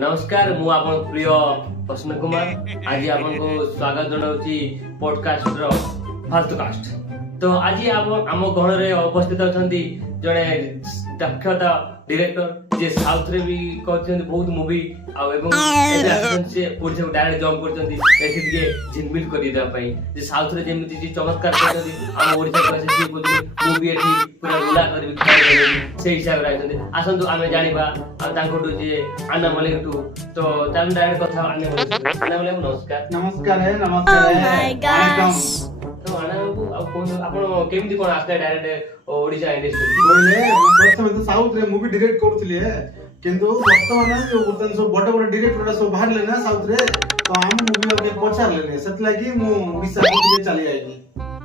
नमस्कार मु आपन प्रिय प्रश्न कुमार आज आपको स्वागत जनाऊँगी पॉडकास्ट रो फास्टकास्ट। तो आज आम गहन रे उपस्थित अछंती जने दक्षता डायरेक्टर जे साउथ रे भी करछन बहुत मूवी आ एवं एबे आछन से ओडिसा को डायरेक्ट जॉब करछन एथि दिए झिलमिल करि दा पई जे साउथ रे जेमिति जे चमत्कार करछन हम ओडिसा को से जे मूवी एथि पूरा रुला करबी खाइ से हिसाब रे आछन आसंतु आमे जानिबा आ तांकोटु जे आना मलेटु तो ताम डायरेक्ट कथा आना मले नमस्कार नमस्कार है नमस्कार है माय गॉश तो आना बाबू आ कोन आपण केमिति कोन आस्ते डायरेक्ट ओडिसा इंडस्ट्री बोले प्रथम तो साउथ रे मूवी डायरेक्ट करथिले किंतु वर्तमान जो वर्तमान सब बड़ बड़ डायरेक्टर सब बाहर ले ना साउथ रे तो हम मूवी के पछार लेने सेत लागि मु ओडिसा के चली आइनी।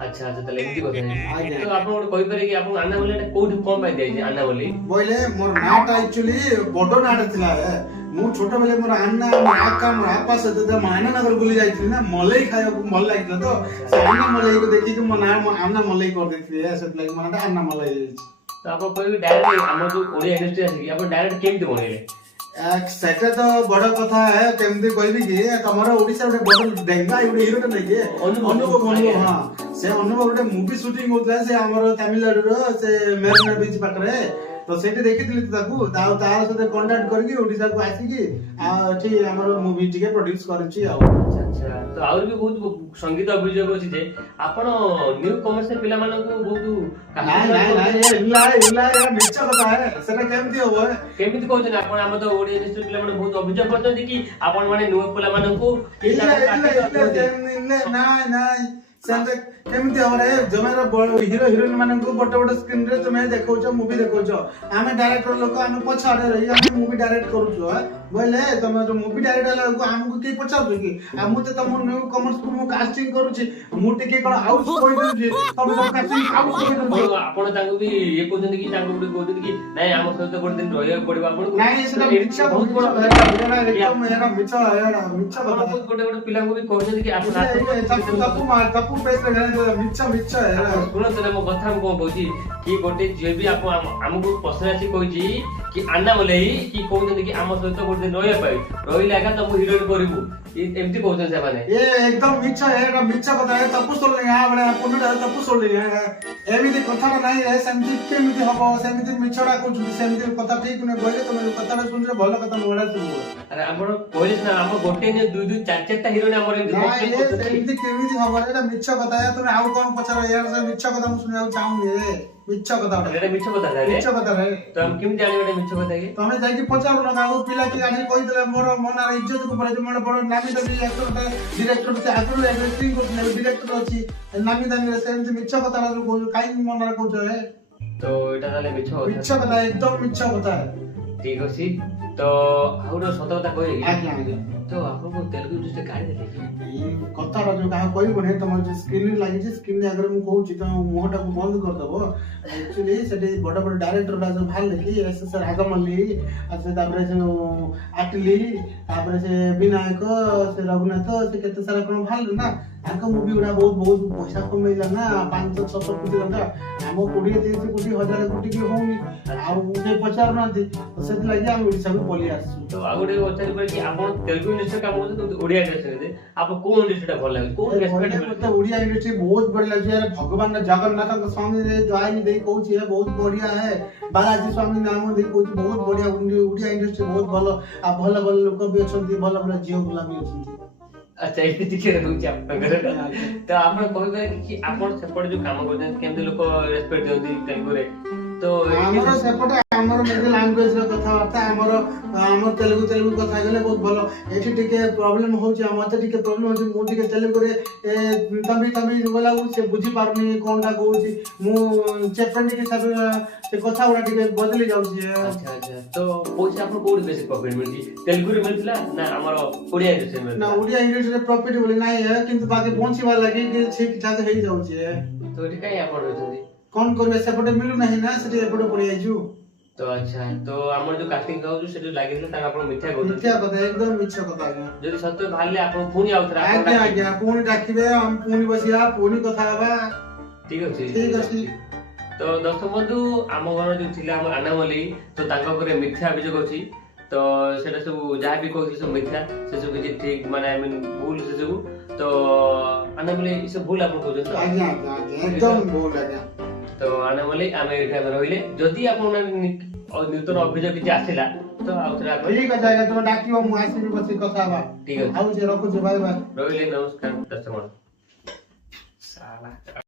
अच्छा अच्छा तले एमिति कोन आज्ञा तो आपण कोइ पारे कि आपण आना मले कोठी कम पाइ देइ आना मले बोले मोर नाटा एक्चुअली बड़ नाटा थिला है मु छोटा बेले मोर अन्ना मोर आका मोर आपा से तो मायना नगर बुली जाइथिन ना मलाई खाया को मल लागिला तो से अन्ना मलाई को देखि के मोर नाम अन्ना मलाई कर देथि है सेत लागि मोर अन्ना मलाई। तो आप कोई डायरेक्ट हम जो ओडिया इंडस्ट्री आसी आप डायरेक्ट केमति बनेले सेटा तो बड़ कथा है केमति कहबी कि तमर ओडिसा रे बड़ डेंगा इडे हीरो नै के अनुभव हां से अनुभव रे मूवी शूटिंग होतला से हमर तमिलनाडु रो से मेरना बीच पाकरे तो सेठी देखिथिली ताकू तार साथे कांटेक्ट करके ओडिसा को आसी कि ठीक हमर मूवी टिके प्रोड्यूस करछि आ। अच्छा तो और भी बहुत संगीत अभियोग अछि जे आपण न्यू कमर्शियल पिला मानन को बहुत नहीं इला या मिछ कथा है सेटा केमति होबो केमिति कहउछन आपण हम तो ओडिया इंडस्ट्री पिला माने बहुत अभियोग करछन कि आपण माने न्यू पिला मानन को नहीं सेंटे केमति होरे जमेरा हीरो हीरोइन माने को बड़ बड़ स्क्रीन रे तुमे देखौछ मूवी देखौछ आमे डायरेक्टर लोक आमे पछाड़े रही आमे मूवी डायरेक्ट करूछ बोले तमे जो मूवी डायरेक्टर लोक हमको के पछाड़ कि हम तो तम न्यू कमर्स को मु कास्टिंग करूछ मु टिके कोन आउट पॉइंट जे तमे तो कास्टिंग आउट पॉइंट आपण तांको भी ये कहउछन कि तांको भी कहउछन कि नै हम सहित कोन दिन रहय पड़बा आपण नहीं सेटा मिछ बहुत बड़ एकदम मेरा मिछ बहुत बड़े बड़े पिला को भी कहउछन कि आपण तपु पेस रे मिछ है सुनो तले मो कथा हम कोन कहउची कि गोटे जे भी आपण हमको पसरासी कहउची कि आना मलेई कि कहउछन कि हम सहित कोन दिन रहय पाई रही लागा तब हीरोइन करबू एमती कहउछन से माने ये एकदम मिछ है एटा मिछ कथा है तपु सोल नहीं आ बडा पुनडा तपु सोल नहीं है एमिति कथा नहीं है सेमति केमिति हबो सेमिति मिछडा को सेमिति कथा ठीक नै बोले तुम कथा सुन रे भलो कथा मोडा सुनबो अरे आपण कहले ना हम गोटे ने दुई दुई चार चारटा हीरोइन हमर एमिति केमिति हबो एटा मिछ कथा है तुम आउ कोन पछर यार से मिछ कथा मु सुनाउ चाहू रे मिछ कथा एटा मिछ कथा रे मिछ कथा रे तो हम केम जानि एटा मिछ कथा के तमे जाई कि पछार न गाउ पिला की आनी कहि देले मोर मनार इज्जत को पड़े मोर बड़ नामी दबी एक्टर डायरेक्टर से आगु एक्टिंग को डायरेक्टर अछि नामी दानी से मिछ कथा रे को काई मनार को है तो एटा ताले मिछ कथा एकदम मिछ कथा है ठीक अछि तो आउरो सत कथा कहै आज्ञा तो आपन को तेलुगु इंडस्ट्री काढी देले कथा जो कहा कहबो ने तमर जे स्क्रीन लागि जे स्क्रीन अगर मु कहू छी त मोहटा को बंद कर दबो एक्चुअली सेटे बड़ बड़ डायरेक्टर ला जो भाल लेखी एसएसआर आगमली से तापरे जो आटली तापरे से विनायक से रघुनाथ से केते सारा कोन भाल ना आको मूवी उडा बहुत पैसा कमेला ना 500-600 कोटी टका हम 20-30 कोटी 1000 कोटी के होनी आ उसे पचार ना दे से लागि हम ओडिसा को पली आसु तो आगुडे ओचारी पर कि आपन तेलुगु इंडस्ट्री काम करते तो ओडिया इंडस्ट्री दे आप कोन इंडस्ट्री भल लागे कोन रेस्पेक्ट ओडिया इंडस्ट्री बहुत बढ़िया लगे यार भगवान जगन्नाथ का स्वामी रे जवाई दे कहू छी बहुत बढ़िया है बालाजी स्वामी नाम दे कहू बहुत बढ़िया ओडिया इंडस्ट्री बहुत भलो आ भलो भलो लोक भी अछंती भलो भलो जियो गुलामी अछंती। अच्छा एति टिके रहउची आपन तो आपन कहबे कि आपन सेपट जो काम करते केमते लोक रेस्पेक्ट देउती तेलुगु रे तो हमर सेपट हमर मेजे लैंग्वेज रो कथा वार्ता हमर तेलुगु कथा गेले बहुत भलो एठी टिके प्रॉब्लम होची हमर त टिके प्रॉब्लम होची मु टिके तेलुगु रे तभी बोला से बुझी पारनी कोनटा कहूची मु चेपन के सब से कथा उडा टिके बदली जाउची। अच्छा अच्छा तो पैसा आपन कोड बेसिक प्रॉफिट मिलची तेलुगु रे मिलथिला ना हमर ओडिया इंडस्ट्री में ना ओडिया इंडस्ट्री रे प्रॉफिट बोले नाही है किंतु बाकी पहुंची वाला लागी कि ठीक ठाक हेई जाउची तो एठी काई आपन होचंदी कोन करबे सेपटे मिलु नाही ना सेठी एपटे पड़ी आइजु तो अच्छा तो हमर जो कास्टिंग कहू से जो लागिला ता आपन मिथ्या कथा एकदम मिथ्या कथा आज्ञा जदी सत्य भाले आपन पुनी आउथरा आज्ञा पुनी डाकिबे हम पुनी बसिया पुनी कथा हबा ठीक अछि तो दर्शक बंधु आम घर जो थिला हम आनामली तो तांको करे मिथ्या अभियोग अछि तो सेटा सब जहाँ भी कहू सब मिथ्या से सब किसी ठीक माने आई मीन भूल से सब तो आने बोले ये सब भूल आपन कहउछन तो आज्ञा आज्ञा आज्ञा एकदम बोल आज्ञा तो आने बोले आमे एठा रहिले जदी आपन नूतन अभियोग किछि आसिला तो आउथरा आपण ठीक है जाएगा तुम डाकियो मु आसीबी बसी कथा बा ठीक है आउ जे रखु जे बाय बाय रहिले नमस्कार दर्शक साला